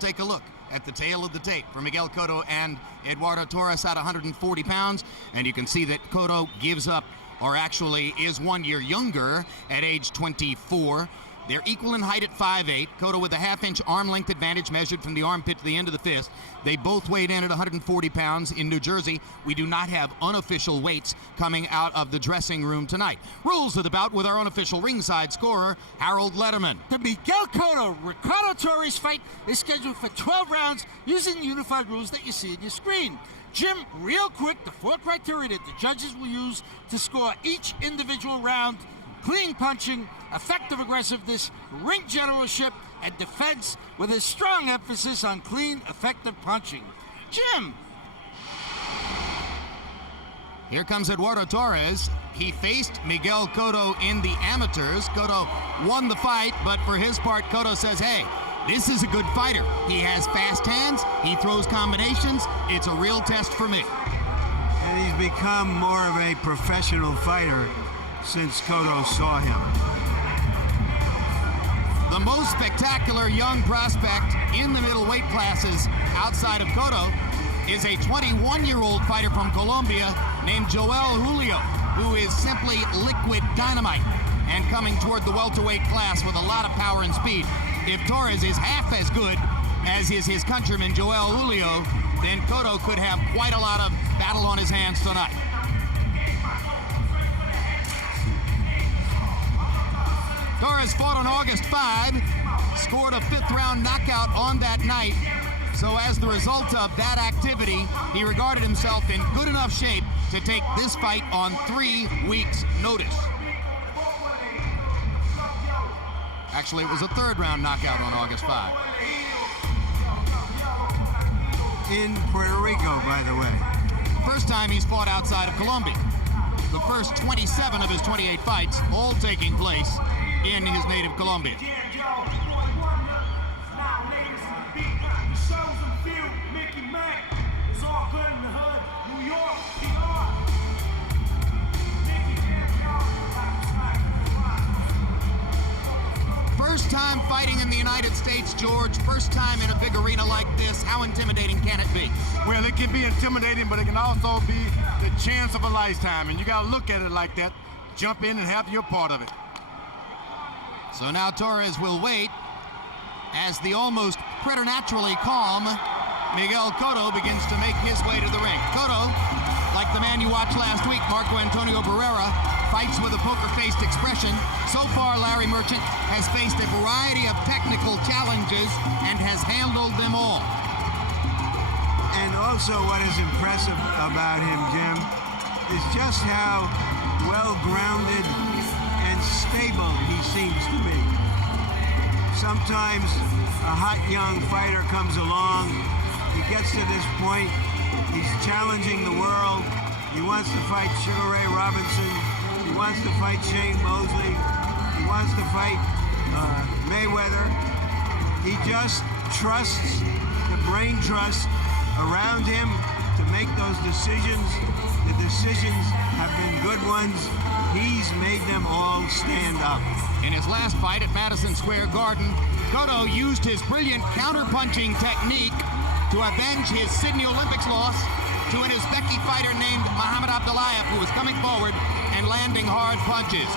Let's take a look at the tail of the tape for Miguel Cotto and Eduardo Torres at 140 pounds. And you can see that Cotto gives up, or actually is 1 year younger at age 24. They're equal in height at 5'8". Cotto with a half-inch arm length advantage measured from the armpit to the end of the fist. They both weighed in at 140 pounds. In New Jersey, we do not have unofficial weights coming out of the dressing room tonight. Rules of the bout with our unofficial ringside scorer, Harold Letterman. The Miguel Cotto Ricardo Torres fight is scheduled for 12 rounds using the unified rules that you see on your screen. Jim, real quick, the 4 criteria that the judges will use to score each individual round: clean punching, effective aggressiveness, ring generalship, and defense, with a strong emphasis on clean, effective punching. Jim! Here comes Eduardo Torres. He faced Miguel Cotto in the amateurs. Cotto won the fight, but for his part, Cotto says, hey, this is a good fighter. He has fast hands, he throws combinations. It's a real test for me. And he's become more of a professional fighter since Cotto saw him. The most spectacular young prospect in the middleweight classes outside of Cotto is a 21-year-old fighter from Colombia named Joel Julio, who is simply liquid dynamite and coming toward the welterweight class with a lot of power and speed. If Torres is half as good as is his countryman Joel Julio, then Cotto could have quite a lot of battle on his hands tonight. Torres fought on August 5, scored a 5th-round knockout on that night. So as the result of that activity, he regarded himself in good enough shape to take this fight on 3 weeks' notice. Actually, it was a 3rd-round knockout on August 5. In Puerto Rico, by the way. First time he's fought outside of Colombia. The first 27 of his 28 fights, all taking place in his native Colombia. First time fighting in the United States, George. First time in a big arena like this. How intimidating can it be? Well, it can be intimidating, but it can also be the chance of a lifetime. And you got to look at it like that. Jump in and have your part of it. So now Torres will wait as the almost preternaturally calm Miguel Cotto begins to make his way to the ring. Cotto, like the man you watched last week, Marco Antonio Barrera, fights with a poker-faced expression. So far, Larry Merchant has faced a variety of technical challenges and has handled them all. And also what is impressive about him, Jim, is just how well-grounded and stable he seems to be. Sometimes a hot young fighter comes along, he gets to this point, he's challenging the world, he wants to fight Sugar Ray Robinson, he wants to fight Shane Mosley, he wants to fight Mayweather. He just trusts the brain trust around him to make those decisions. The decisions have been good ones. He's made them all stand up. In his last fight at Madison Square Garden, Cotto used his brilliant counter-punching technique to avenge his Sydney Olympics loss to an Uzbeki fighter named Muhammad Abdullayev, who was coming forward and landing hard punches.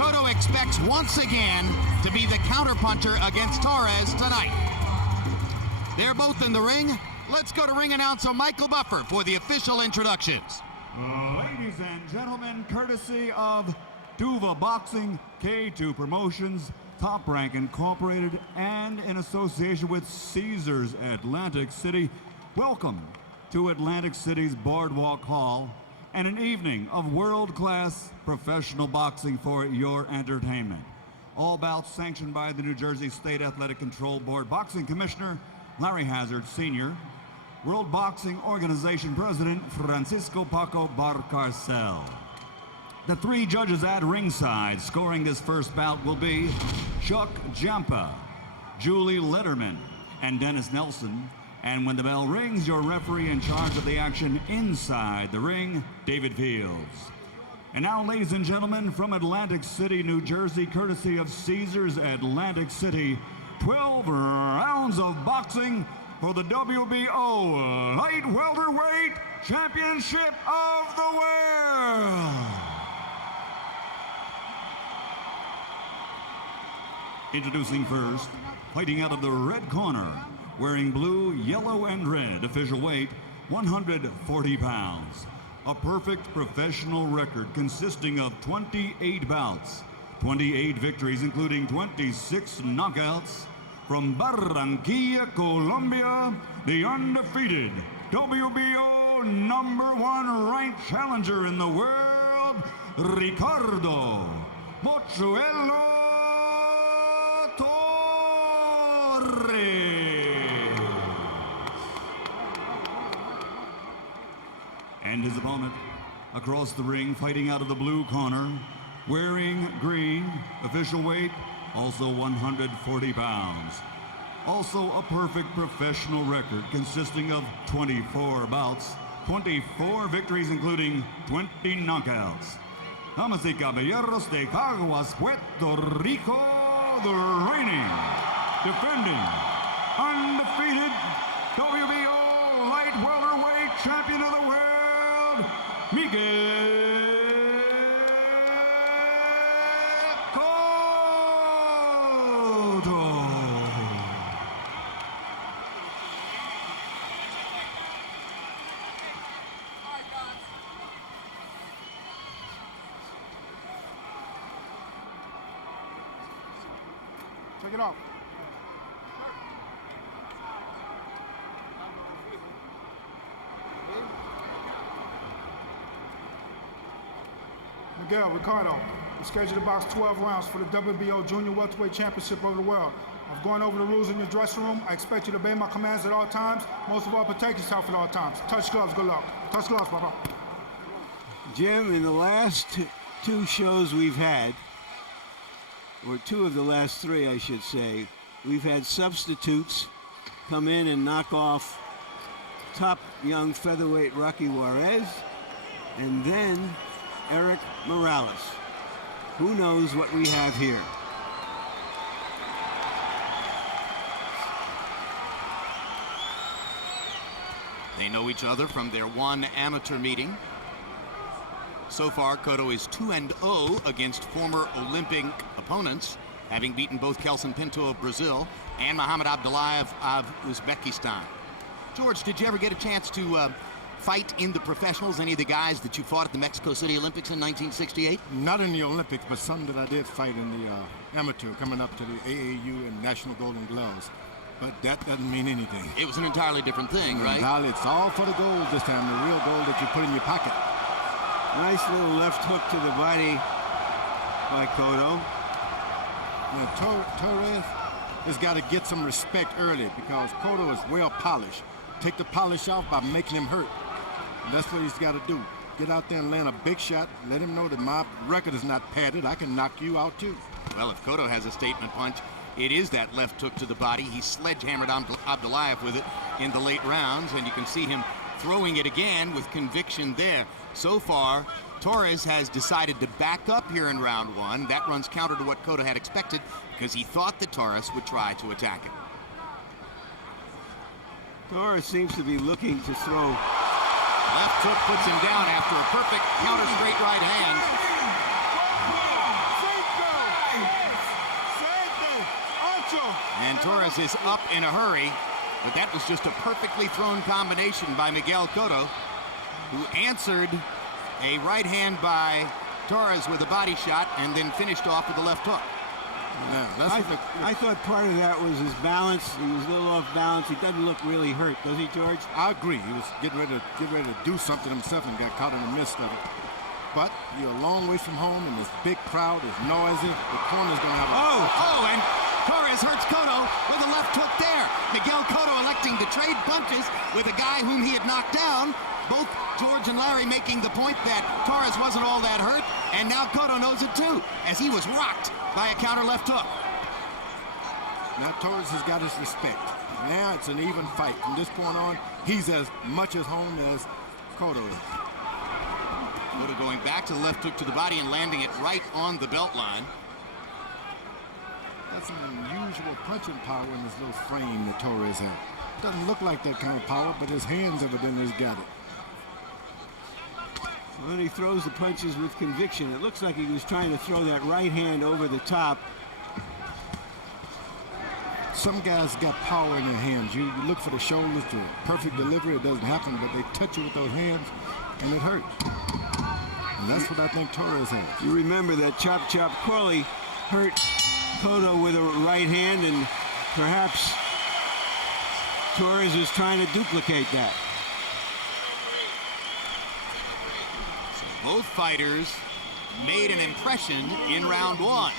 Cotto expects once again to be the counter-puncher against Torres tonight. They're both in the ring. Let's go to ring announcer Michael Buffer for the official introductions. Ladies and gentlemen, courtesy of Duva Boxing, K2 Promotions, Top Rank Incorporated, and in association with Caesars Atlantic City, welcome to Atlantic City's Boardwalk Hall and an evening of world-class professional boxing for your entertainment. All bouts sanctioned by the New Jersey State Athletic Control Board Boxing Commissioner Larry Hazard Sr., World Boxing Organization President Francisco Paco Barcarcel. The 3 judges at ringside scoring this first bout will be Chuck Jampa, Julie Letterman, and Dennis Nelson. And when the bell rings, your referee in charge of the action inside the ring, David Fields. And now, ladies and gentlemen, from Atlantic City, New Jersey, courtesy of Caesars Atlantic City, 12 rounds of boxing for the WBO Light Welterweight Championship of the World. Introducing first, fighting out of the red corner, wearing blue, yellow, and red, official weight 140 pounds. A perfect professional record consisting of 28 bouts, 28 victories, including 26 knockouts. From Barranquilla, Colombia, the undefeated WBO #1 ranked challenger in the world, Ricardo Torres. And his opponent across the ring, fighting out of the blue corner, wearing green, official weight, also 140 pounds. Also a perfect professional record consisting of 24 bouts, 24 victories, including 20 knockouts. Damas y caballeros de Caguas, Puerto Rico, the reigning, defending, undefeated WBO light welterweight champion of the world, Miguel Cotto. Take it off. Miguel, Ricardo, we're scheduled to box 12 rounds for the WBO Junior Welterweight Championship of the World. I've gone over the rules in your dressing room. I expect you to obey my commands at all times. Most of all, protect yourself at all times. Touch gloves, good luck. Touch gloves, Papa. Jim, in the last two shows we've had, or two of the last three, I should say, we've had substitutes come in and knock off top young featherweight Rocky Juarez, and then Eric Morales. Who knows what we have here? They know each other from their one amateur meeting. So far, Cotto is 2-0 against former Olympic opponents, having beaten both Kelson Pinto of Brazil and Muhammad Abdullayev of Uzbekistan. George, did you ever get a chance to fight in the professionals, any of the guys that you fought at the Mexico City Olympics in 1968? Not in the Olympics, but some that I did fight in the amateur, coming up to the AAU and National Golden Gloves. But that doesn't mean anything. It was an entirely different thing, right? It's all for the gold this time, the real gold that you put in your pocket. Nice little left hook to the body by Cotto. Torres has got to get some respect early because Cotto is well polished. Take the polish off by making him hurt. And that's what he's got to do. Get out there and land a big shot. Let him know that my record is not padded. I can knock you out too. Well, if Cotto has a statement punch, it is that left hook to the body. He sledgehammered Abdullayev with it in the late rounds, and you can see him throwing it again with conviction there. So far, Torres has decided to back up here in round one. That runs counter to what Cotto had expected because he thought that Torres would try to attack him. Torres seems to be looking to throw. Left hook puts him down after a perfect counter straight right hand. And Torres is up in a hurry, but that was just a perfectly thrown combination by Miguel Cotto, who answered a right hand by Torres with a body shot and then finished off with the left hook. I thought part of that was his balance. He was a little off balance. He doesn't look really hurt, does he, George? I agree. He was getting ready to do something himself and got caught in the midst of it. But you're a long way from home, and this big crowd is noisy. The corner's going to have a... and Torres hurts Cotto with a left hook there. Miguel Cotto electing to trade punches with a guy whom he had knocked down. Both George and Larry making the point that Torres wasn't all that hurt, and now Cotto knows it too, as he was rocked by a counter left hook. Now Torres has got his respect. Now it's an even fight. From this point on, he's as much at home as Cotto is. Cotto going back to the left hook to the body and landing it right on the belt line. That's some unusual punching power in this little frame that Torres has. Doesn't look like that kind of power, but his hands evidently has got it. When he throws the punches with conviction, it looks like he was trying to throw that right hand over the top. Some guys got power in their hands. You look for the shoulders, the perfect delivery. It doesn't happen, but they touch you with those hands, and it hurts. And that's what I think Torres has. You remember that Chop Chop Corley hurt Cotto with a right hand, and perhaps Torres is trying to duplicate that. Both fighters made an impression in round one.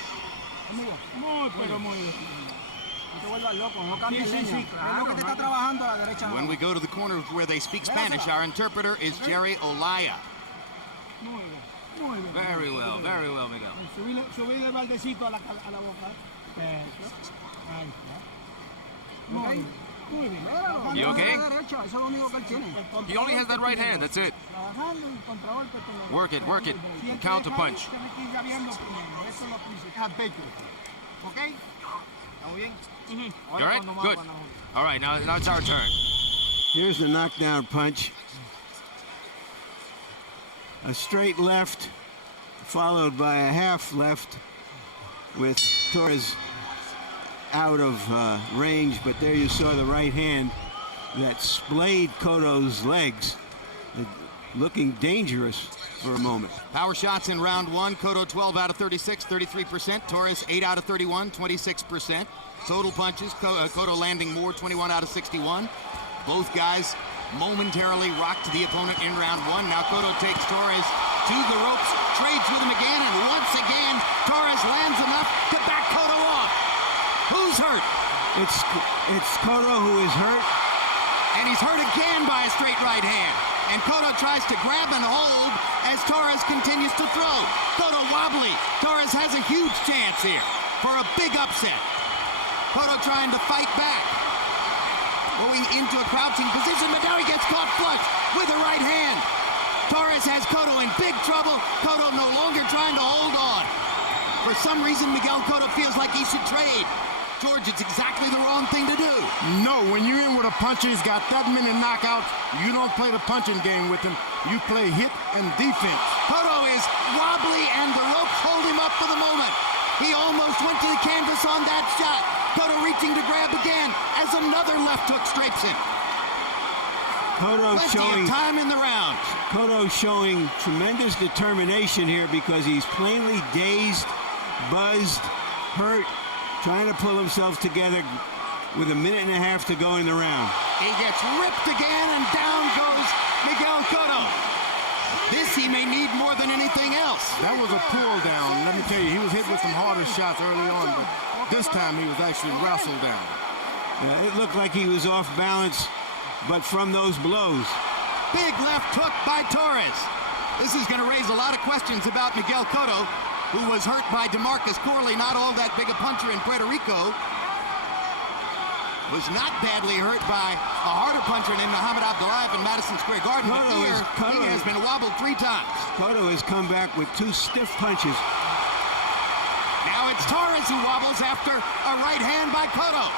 When we go to the corner where they speak Spanish, our interpreter is Jerry Olaya. Very well, Miguel. You okay? He only has that right hand, that's it. Work it. Counter punch. You all right? Good. All right, now it's our turn. Here's the knockdown punch. A straight left, followed by a half left with Torres out of range, but there you saw the right hand that splayed Cotto's legs, looking dangerous for a moment. Power shots in round one. Cotto 12 out of 36, 33%. Torres 8 out of 31, 26%. Total punches, Cotto landing more, 21 out of 61. Both guys momentarily rocked the opponent in round one. Now Cotto takes Torres to the ropes, trades with him again, and once again, Torres lands enough to back Cotto off. Who's hurt? It's Cotto who is hurt. And he's hurt again by a straight right hand. And Cotto tries to grab and hold as Torres continues to throw. Cotto wobbly. Torres has a huge chance here for a big upset. Cotto trying to fight back. Going into a crouching position, but now he gets caught flush with a right hand. Torres has Cotto in big trouble. Cotto no longer trying to hold on. For some reason, Miguel Cotto feels like he should trade. George, it's exactly the wrong thing to do. No, when you're in with a puncher, he's got that many knockouts, you don't play the punching game with him. You play hit and defense. Cotto is wobbly, and the ropes hold him up for the moment. He almost went to the canvas on that shot. Cotto reaching to grab again as another left hook strikes him. Cotto showing time in the round. Cotto showing tremendous determination here because he's plainly dazed, buzzed, hurt, trying to pull himself together with a minute and a half to go in the round. He gets ripped again, and down goes Miguel Cotto. This he may need more than anything else. That was a pull down. Let me tell you, he was hit with some harder shots early on, but this time he was actually wrestled down. It looked like he was off balance, but from those blows. Big left hook by Torres. This is going to raise a lot of questions about Miguel Cotto, who was hurt by DeMarcus Corley, not all that big a puncher in Puerto Rico. Was not badly hurt by a harder puncher named Muhammad Abdullayev in Madison Square Garden. But here, he has been wobbled 3 times. Cotto has come back with 2 stiff punches. Now it's Torres who wobbles after a right hand by Cotto.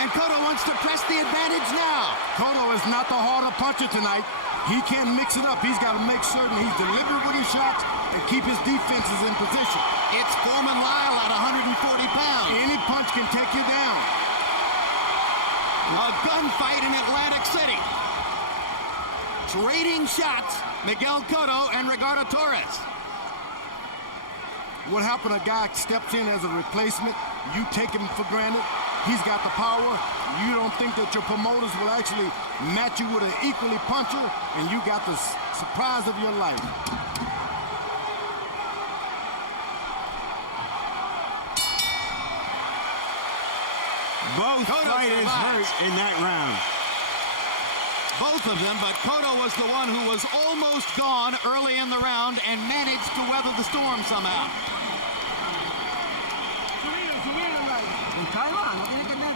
And Cotto wants to press the advantage now. Cotto is not the harder puncher tonight. He can't mix it up. He's got to make certain he's deliberate with his shots and keep his defenses in position. It's Foreman Lyle at 140 pounds. Any punch can take you down. A gunfight in Atlantic City. Trading shots, Miguel Cotto and Ricardo Torres. What happened? A guy steps in as a replacement. You take him for granted. He's got the power. You don't think that your promoters will actually match you with an equally puncher, and you got the surprise of your life. Both fighters hurt in that round. Both of them, but Cotto was the one who was almost gone early in the round and managed to weather the storm somehow.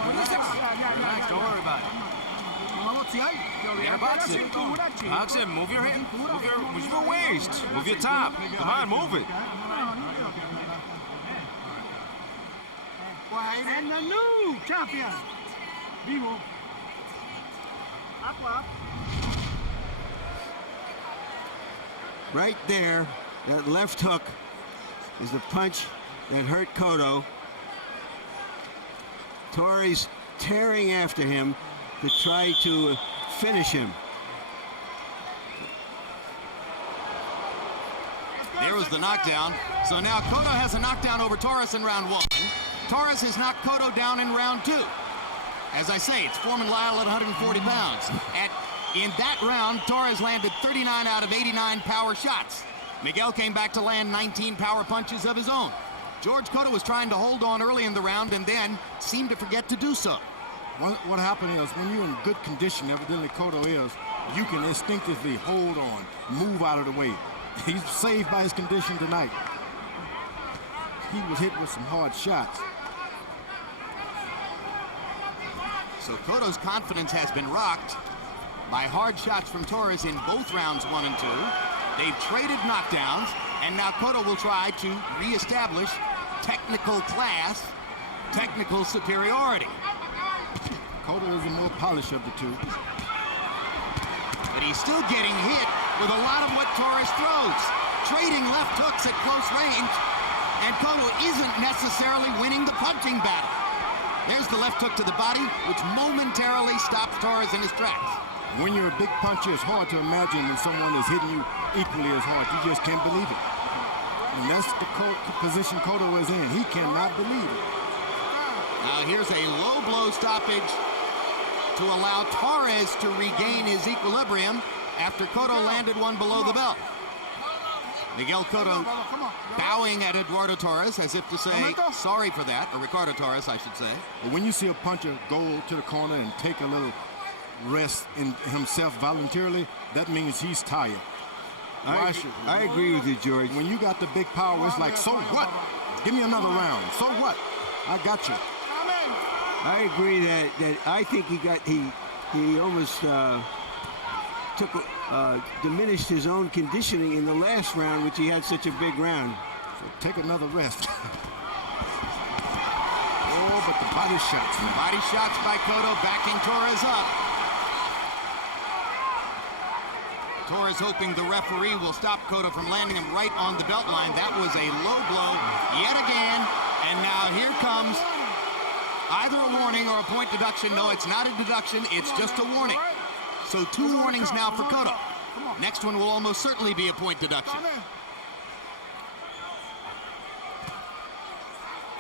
Relax, don't worry about it. Yeah, box it. Box it. Move your hand. Move your waist. Move your top. Come on, move it. And the new champion, Vivo. Up. Right there, that left hook is the punch that hurt Cotto. Torres tearing after him to try to finish him. There was the knockdown. So now Cotto has a knockdown over Torres in round 1. Torres has knocked Cotto down in round 2. As I say, it's Foreman Lyle at 140 pounds. In that round, Torres landed 39 out of 89 power shots. Miguel came back to land 19 power punches of his own. George Cotto was trying to hold on early in the round and then seemed to forget to do so. What happened is when you're in good condition, evidently Cotto is, you can instinctively hold on, move out of the way. He's saved by his condition tonight. He was hit with some hard shots. So Cotto's confidence has been rocked by hard shots from Torres in both rounds 1 and 2. They've traded knockdowns, and now Cotto will try to reestablish technical class, technical superiority. Cotto is the more polished of the two. But he's still getting hit with a lot of what Torres throws. Trading left hooks at close range, and Cotto isn't necessarily winning the punching battle. There's the left hook to the body, which momentarily stops Torres in his tracks. When you're a big puncher, it's hard to imagine when someone is hitting you equally as hard. You just can't believe it. And that's the position Cotto is in. He cannot believe it. Now here's a low blow stoppage to allow Torres to regain his equilibrium after Cotto landed one below the belt. Miguel Cotto bowing at Eduardo Torres as if to say sorry for that, or Ricardo Torres, I should say. But when you see a puncher go to the corner and take a little rest in himself voluntarily, that means he's tired. I agree with you, George. When you got the big power, it's like, so what? Give me another round. So what? I got you. I agree that I think he almost diminished his own conditioning in the last round, which he had such a big round. So take another rest. Oh, but the body shots. The body shots by Cotto backing Torres up. Torres hoping the referee will stop Cotto from landing him right on the belt line. That was a low blow yet again. And now here comes either a warning or a point deduction. No, it's not a deduction. It's just a warning. So 2 warnings now for Cotto. Next one will almost certainly be a point deduction.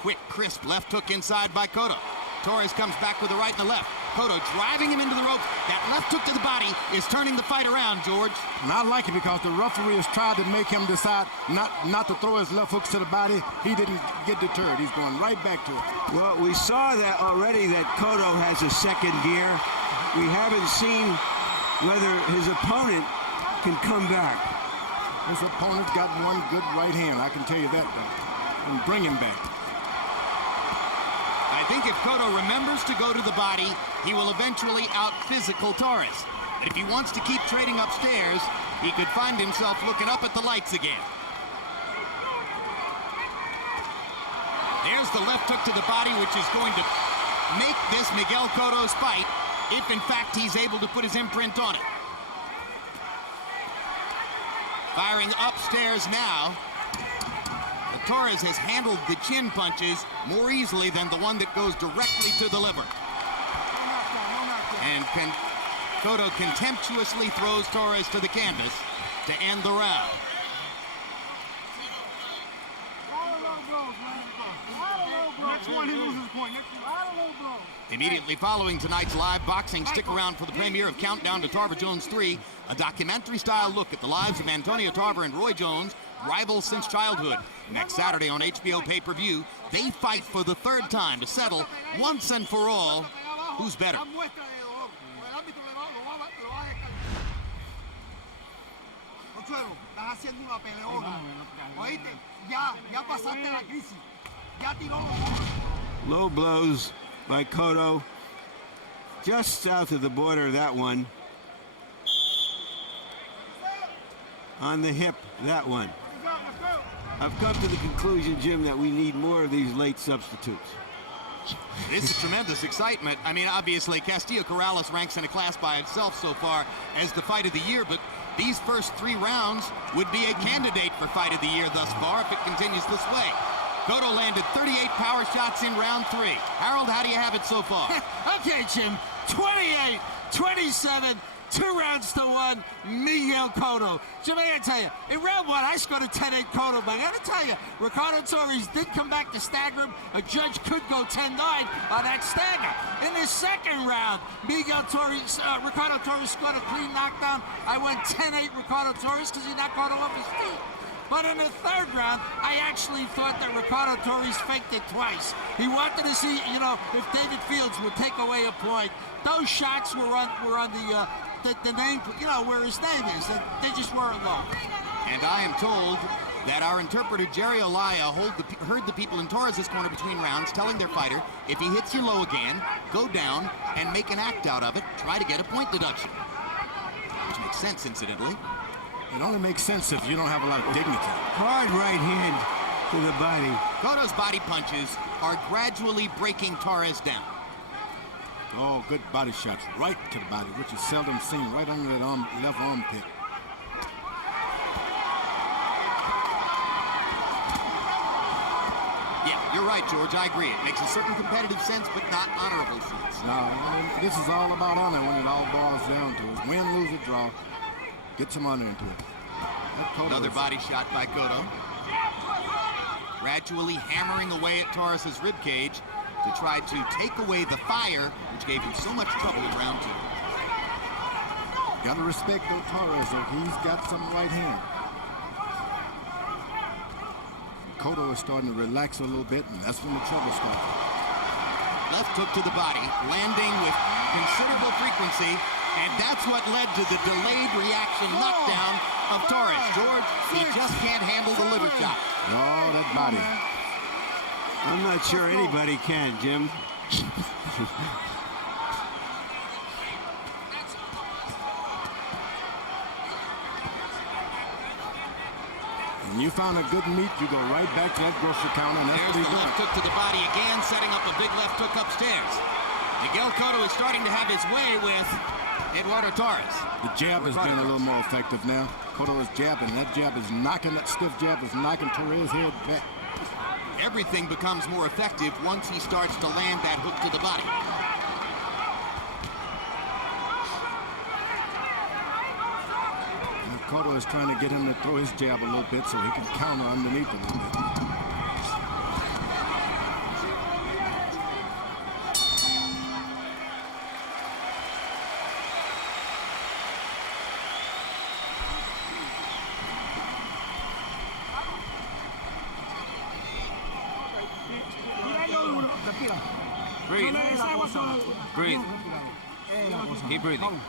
Quick, crisp left hook inside by Cotto. Torres comes back with the right and the left. Cotto driving him into the ropes. That left hook to the body is turning the fight around, George. Not like it because the referee has tried to make him decide not to throw his left hooks to the body. He didn't get deterred. He's going right back to it. Well, we saw that already that Cotto has a second gear. We haven't seen whether his opponent can come back. His opponent's got one good right hand, I can tell you that, though, and bring him back. I think if Cotto remembers to go to the body, he will eventually out-physical Torres. But if he wants to keep trading upstairs, he could find himself looking up at the lights again. There's the left hook to the body, which is going to make this Miguel Cotto's fight, if in fact he's able to put his imprint on it. Firing upstairs now. Torres has handled the chin punches more easily than the one that goes directly to the liver. And Cotto contemptuously throws Torres to the canvas to end the round. Next one, he loses point. Immediately following tonight's live boxing, stick around for the premiere of Countdown to Tarver Jones 3, a documentary-style look at the lives of Antonio Tarver and Roy Jones, rivals since childhood. Next Saturday on HBO pay-per-view, they fight for the 3rd time to settle once and for all who's better. Low blows by Cotto. Just south of the border, that one. On the hip, that one. I've come to the conclusion, Jim, that we need more of these late substitutes. This is tremendous excitement. I mean, obviously, Castillo Corrales ranks in a class by itself so far as the fight of the year, but these first 3 rounds would be a candidate for fight of the year thus far if it continues this way. Cotto landed 38 power shots in round 3. Harold, how do you have it so far? Okay, Jim. 28, 27, 2 rounds to 1, Miguel Cotto. Jim, I gotta tell you, in round 1, I scored a 10-8 Cotto, but I gotta tell you, Ricardo Torres did come back to stagger him. A judge could go 10-9 on that stagger. In the second round, Ricardo Torres scored a clean knockdown. I went 10-8 Ricardo Torres because he knocked Cotto off his feet. But in the third round, I actually thought that Ricardo Torres faked it twice. He wanted to see, you know, if David Fields would take away a point. Those shots were on the name, you know, where his name is. They just weren't long. And I am told that our interpreter, Jerry Olaya, heard the people in Torres' corner between rounds telling their fighter, if he hits you low again, go down and make an act out of it. Try to get a point deduction. Which makes sense, incidentally. It only makes sense if you don't have a lot of dignity. Hard right hand to the body. Cotto's body punches are gradually breaking Torres down. Oh, good body shots right to the body, which is seldom seen, right under that left armpit. Yeah, you're right, George. I agree. It makes a certain competitive sense, but not honorable sense. No, I mean, this is all about honor when it all boils down to it. Win, lose, or draw. Get some honor into it. Another body shot by Cotto. Gradually hammering away at Torres' ribcage to try to take away the fire, which gave him so much trouble in round 2. Gotta respect though Torres, though. He's got some right hand. Cotto is starting to relax a little bit, and that's when the trouble starts. Left hook to the body, landing with considerable frequency, and that's what led to the delayed reaction knockdown of Torres. George, he just can't handle the liver shot. Oh, that body. I'm not sure anybody can, Jim. When you found a good meat, you go right back to that grocery counter, and that's There's what the he's left doing. hook to the body again, setting up a big left hook upstairs. Miguel Cotto is starting to have his way with Eduardo Torres. The jab has been a little more effective now. Cotto is jabbing. That jab is knocking, that stiff jab is knocking Torres' head back. Everything becomes more effective once he starts to land that hook to the body. And Cotto is trying to get him to throw his jab a little bit so he can counter underneath a little bit. Breathe. Breathe. Keep breathing.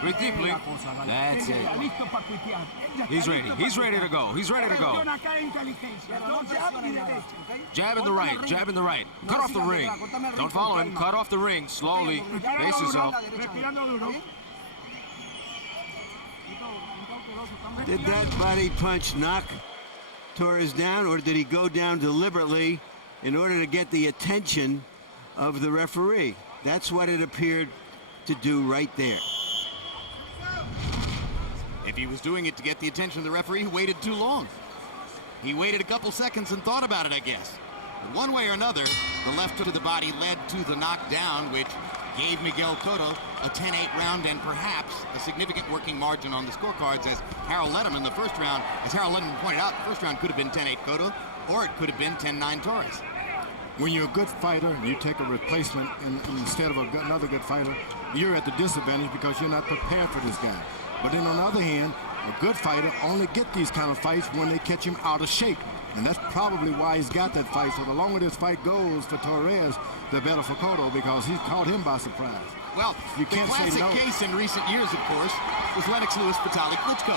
Breathe deeply. That's it. He's ready. He's ready to go. He's ready to go. Jab in the right. Jab in the right. Cut off the ring. Don't follow him. Cut off the ring. Slowly. Pace yourself. Did that body punch knock Torres down, or did he go down deliberately in order to get the attention of the referee? That's what it appeared to do right there. If he was doing it to get the attention of the referee, he waited too long. He waited a couple seconds and thought about it, I guess. But one way or another, the left hook to the body led to the knockdown, which gave Miguel Cotto a 10-8 round and perhaps a significant working margin on the scorecards, as Harold Letterman in the first round, as Harold Letterman pointed out, the first round could have been 10-8 Cotto, or it could have been 10-9 Torres. When you're a good fighter and you take a replacement instead of another good fighter, you're at the disadvantage because you're not prepared for this guy. But then on the other hand, a good fighter only get these kind of fights when they catch him out of shape. And that's probably why he's got that fight. So the longer this fight goes for Torres, the better for Cotto, because he's caught him by surprise. Well, You the can't say classic no. case in recent years, of course, was Lennox Lewis Vitaly Klitschko.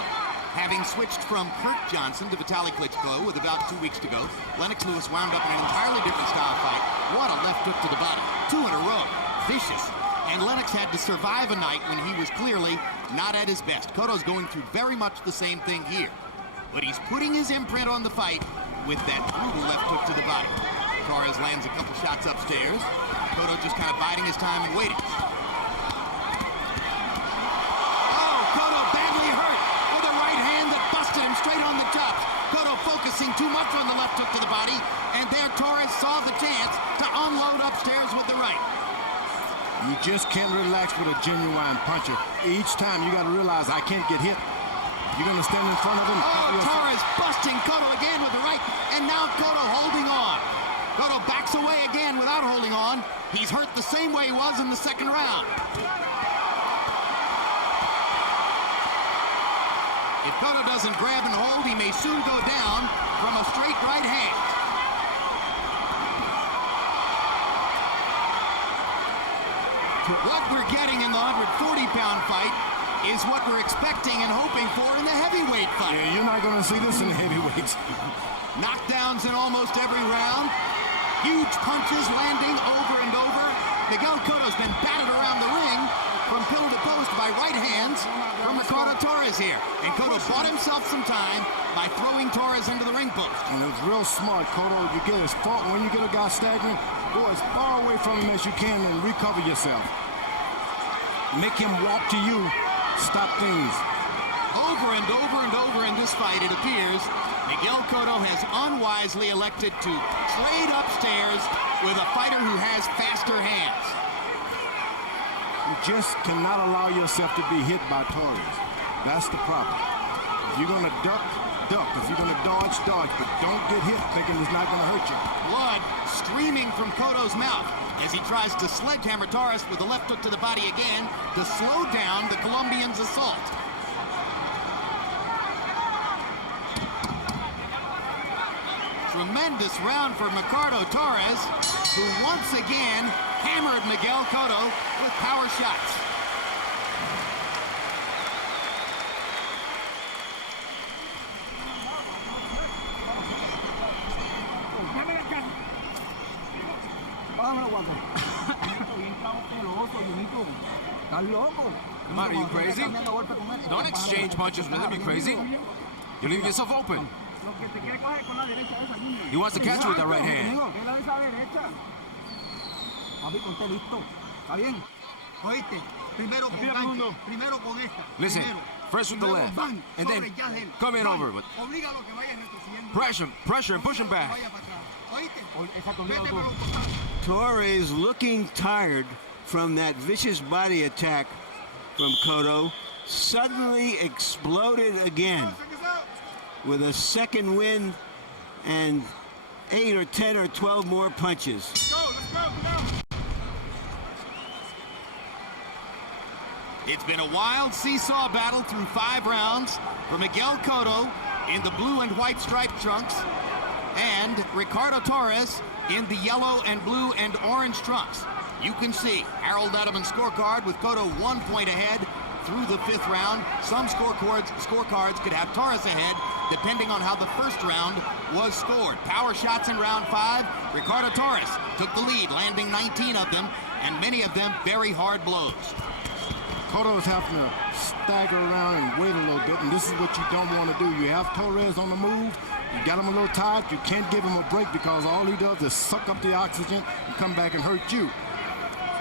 Having switched from Kurt Johnson to Vitaly Klitschko with about 2 weeks to go, Lennox Lewis wound up in an entirely different style fight. What a left hook to the body. 2 in a row. Vicious. And Lennox had to survive a night when he was clearly not at his best. Cotto's going through very much the same thing here. But he's putting his imprint on the fight with that brutal left hook to the body. Torres lands a couple shots upstairs. Cotto just kind of biding his time and waiting. Oh, Cotto badly hurt with a right hand that busted him straight on the chops. Cotto focusing too much on the left hook to the body, and there Torres saw the chance to unload upstairs with the right. You just can't relax with a genuine puncher. Each time you got to realize I can't get hit. You're going to stand in front of him. Oh, Torres busting Cotto again with the right, and now Cotto holding on. Cotto backs away again without holding on. He's hurt the same way he was in the second round. If Cotto doesn't grab and hold, he may soon go down from a straight right hand. What we're getting in the 140-pound fight is what we're expecting and hoping for in the heavyweight fight. Yeah, you're not going to see this in the heavyweights. Knockdowns in almost every round. Huge punches landing over and over. Miguel Cotto's been batted around the ring from pillar to post by right hands from Ricardo Torres here. And Cotto bought himself some time by throwing Torres into the ring post. And it's real smart, Cotto. You get as far, when you get a guy staggering, go as far away from him as you can and recover yourself. Make him walk to you. Stop things. Over and over and over in this fight, it appears Miguel Cotto has unwisely elected to trade upstairs with a fighter who has faster hands. You just cannot allow yourself to be hit by Torres. That's the problem. If you're going to duck, duck. If you're going to dodge, dodge. But don't get hit thinking it's not going to hurt you. Blood streaming from Cotto's mouth as he tries to sledgehammer Torres with the left hook to the body again to slow down the Colombian's assault. Tremendous round for Ricardo Torres, who once again hammered Miguel Cotto with power shots. Come on, are you crazy? Don't exchange punches with him, you crazy? You're leaving yourself open. He wants to catch you with that right hand. Listen, first with the left, and then come in over it. Pressure, and push him back. Torres looking tired from that vicious body attack from Cotto, suddenly exploded again with a second wind and 8 or 10 or 12 more punches. It's been a wild seesaw battle through 5 rounds for Miguel Cotto in the blue and white striped trunks and Ricardo Torres in the yellow and blue and orange trunks. You can see Harold Edelman's scorecard with Cotto 1 point ahead through the 5th round. Some scorecards could have Torres ahead depending on how the first round was scored. Power shots in round 5. Ricardo Torres took the lead, landing 19 of them, and many of them very hard blows. Cotto is having to stagger around and wait a little bit, and this is what you don't want to do. You have Torres on the move. You got him a little tired. You can't give him a break because all he does is suck up the oxygen and come back and hurt you.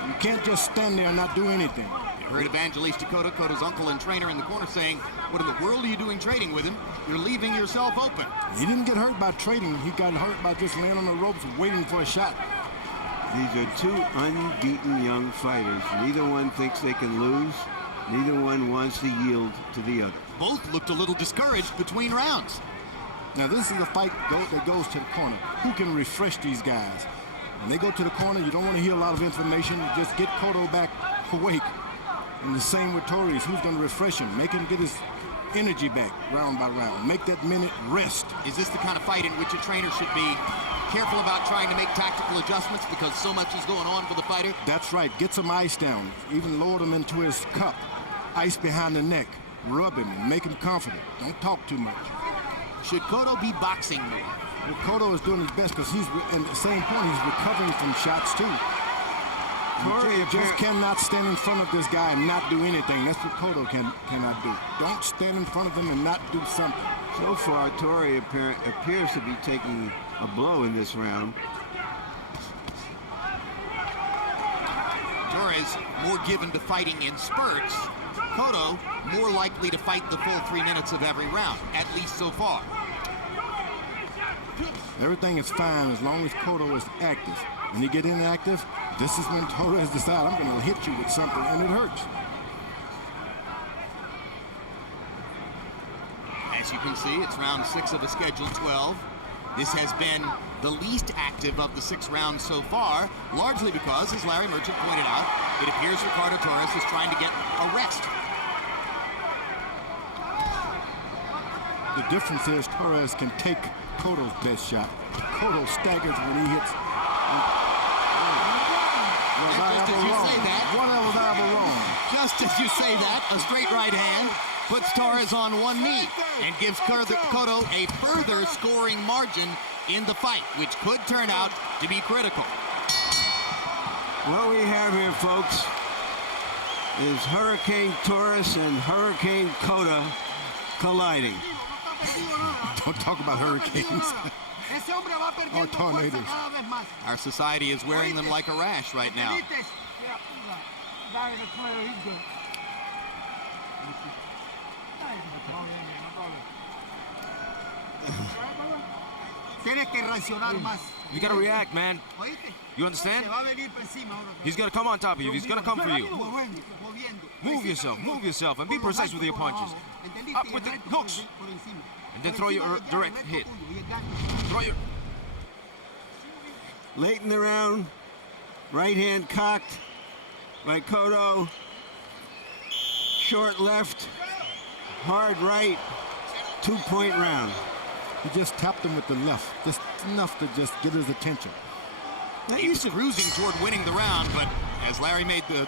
You can't just stand there and not do anything. You heard Evangelista Cotto, Cotto's uncle and trainer in the corner saying, what in the world are you doing trading with him? You're leaving yourself open. He didn't get hurt by trading. He got hurt by just laying on the ropes waiting for a shot. These are two unbeaten young fighters. Neither one thinks they can lose. Neither one wants to yield to the other. Both looked a little discouraged between rounds. Now this is a fight that goes to the corner. Who can refresh these guys? When they go to the corner, you don't want to hear a lot of information. You just get Cotto back awake. And the same with Torres. Who's going to refresh him? Make him get his energy back round by round. Make that minute rest. Is this the kind of fight in which a trainer should be careful about trying to make tactical adjustments because so much is going on for the fighter? That's right. Get some ice down. Even lower him into his cup. Ice behind the neck. Rub him and make him confident. Don't talk too much. Should Cotto be boxing more? Well, Cotto is doing his best because he's, at the same point, he's recovering from shots too. You just cannot stand in front of this guy and not do anything. That's what Cotto cannot do. Don't stand in front of him and not do something. So far, Torres appears to be taking a blow in this round. Torres more given to fighting in spurts. Cotto more likely to fight the full 3 minutes of every round, at least so far. Everything is fine as long as Cotto is active. When you get inactive, this is when Torres decides, I'm going to hit you with something, and it hurts. As you can see, it's round 6 of a scheduled 12. This has been the least active of the 6 rounds so far, largely because, as Larry Merchant pointed out, it appears Ricardo Torres is trying to get a rest. The difference is Torres can take Cotto's best shot. Cotto staggers when he hits. Just as you say that, Whatever was I ever wrong? just as you say that, a straight right hand puts Torres on one knee and gives Cotto a further scoring margin in the fight, which could turn out to be critical. What we have here, folks, is Hurricane Torres and Hurricane Cotto colliding. Don't talk about hurricanes. Or tornadoes. Our society is wearing them like a rash right now. You gotta react, man. You understand? He's gonna come on top of you. He's gonna come for you. Move yourself, and be precise with your punches. Up with the hooks. And then throw your direct hit. Throw your... Late in the round, right hand cocked by Cotto. Short left, hard right, 2-point round. He just tapped him with the left, just enough to just get his attention. He was cruising toward winning the round, but as Larry made the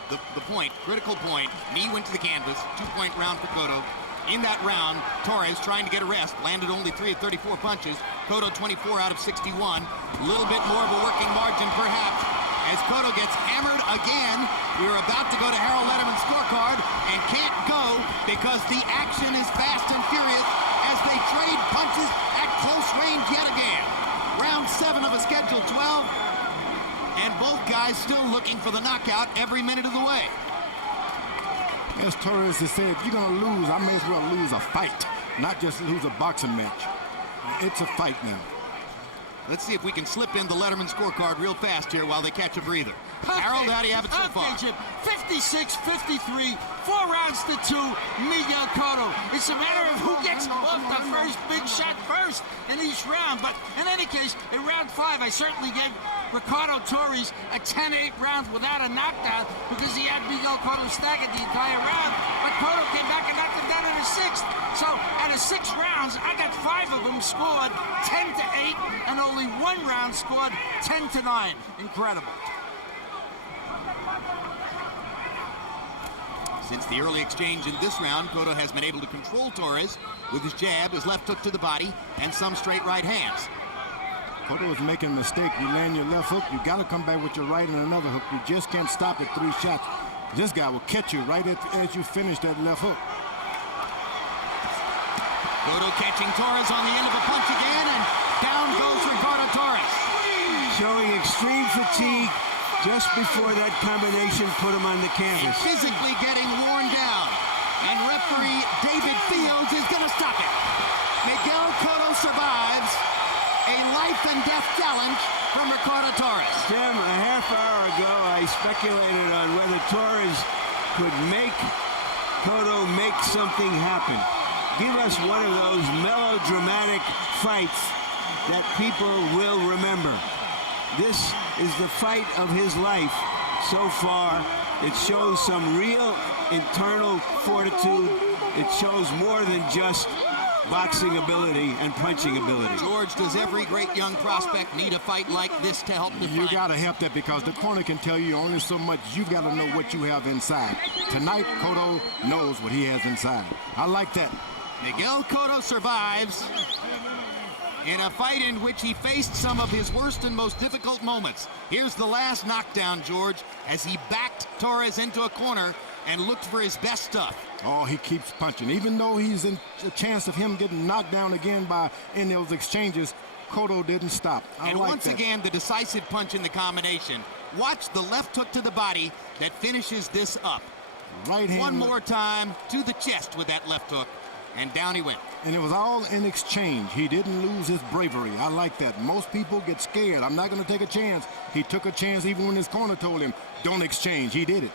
point, critical point, knee went to the canvas, 2-point round for Cotto. In that round, Torres, trying to get a rest, landed only 3 of 34 punches. Cotto 24 out of 61. A little bit more of a working margin, perhaps, as Cotto gets hammered again. We were about to go to Harold Letterman's scorecard and can't go because the action is fast and furious as they trade punches at close range yet again. Round 7 of a scheduled 12, and both guys still looking for the knockout every minute of the way. As Torres has said, if you're going to lose, I may as well lose a fight, not just lose a boxing match. It's a fight now. Let's see if we can slip in the Letterman scorecard real fast here while they catch a breather. Harold, how do you have it so far? 56-53, 4 rounds to 2, Miguel Cotto. It's a matter of who gets off the first big shot first in each round. But in any case, in round 5, I certainly gave Ricardo Torres a 10-8 round without a knockdown because he had Miguel Cotto staggered the entire round. But Cotto came back and knocked him down in the 6th. So out of 6 rounds, I got 5 of them scored 10-8, and only 1 round scored 10-9. Incredible. Since the early exchange in this round, Cotto has been able to control Torres with his jab, his left hook to the body, and some straight right hands. Cotto is making a mistake. You land your left hook, you got to come back with your right and another hook. You just can't stop at 3 shots. This guy will catch you right as you finish that left hook. Cotto catching Torres on the end of a punch again, and down goes Ricardo Torres. Showing extreme fatigue just before that combination put him on the canvas. Physically getting worn down, and referee David Fields is going to stop it. Miguel Cotto survives a life and death challenge from Ricardo Torres. Tim, a half hour ago, I speculated on whether Torres could make Cotto make something happen. Give us one of those melodramatic fights that people will remember. This is the fight of his life so far. It shows some real internal fortitude. It shows more than just boxing ability and punching ability. George, does every great young prospect need a fight like this to help define? You got to help that because the corner can tell you only so much. You've got to know what you have inside. Tonight, Cotto knows what he has inside. I like that. Miguel Cotto survives in a fight in which he faced some of his worst and most difficult moments. Here's the last knockdown, George, as he backed Torres into a corner and looked for his best stuff. Oh, he keeps punching. Even though he's in a chance of him getting knocked down again in those exchanges, Cotto didn't stop. And once again, the decisive punch in the combination Watch the left hook to the body that finishes this up. Right hand. One more time to the chest with that left hook, and down he went. And it was all in exchange. He didn't lose his bravery. I like that. Most people get scared. I'm not going to take a chance. He took a chance even when his corner told him, don't exchange. He did it.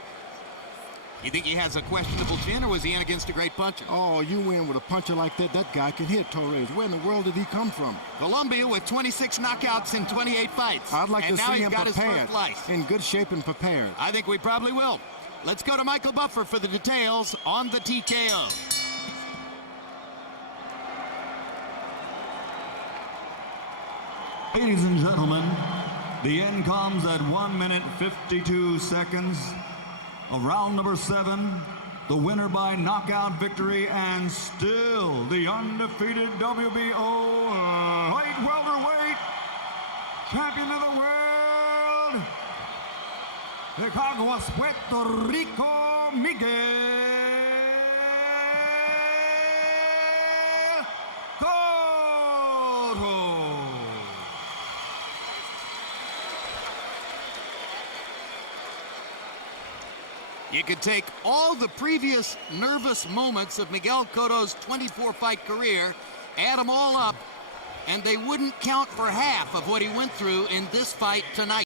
You think he has a questionable chin, or was he in against a great puncher? Oh, you win with a puncher like that. That guy can hit, Torres. Where in the world did he come from? Colombia with 26 knockouts in 28 fights. I'd like and to now see he's him got his prepared, first slice. in good shape and prepared. I think we probably will. Let's go to Michael Buffer for the details on the TKO. Ladies and gentlemen, the end comes at 1 minute 52 seconds of round number 7. The winner by knockout victory and still the undefeated WBO light welterweight champion of the world, Ricardo, Puerto Rico, Miguel Cotto. You could take all the previous nervous moments of Miguel Cotto's 24-fight career, add them all up, and they wouldn't count for half of what he went through in this fight tonight.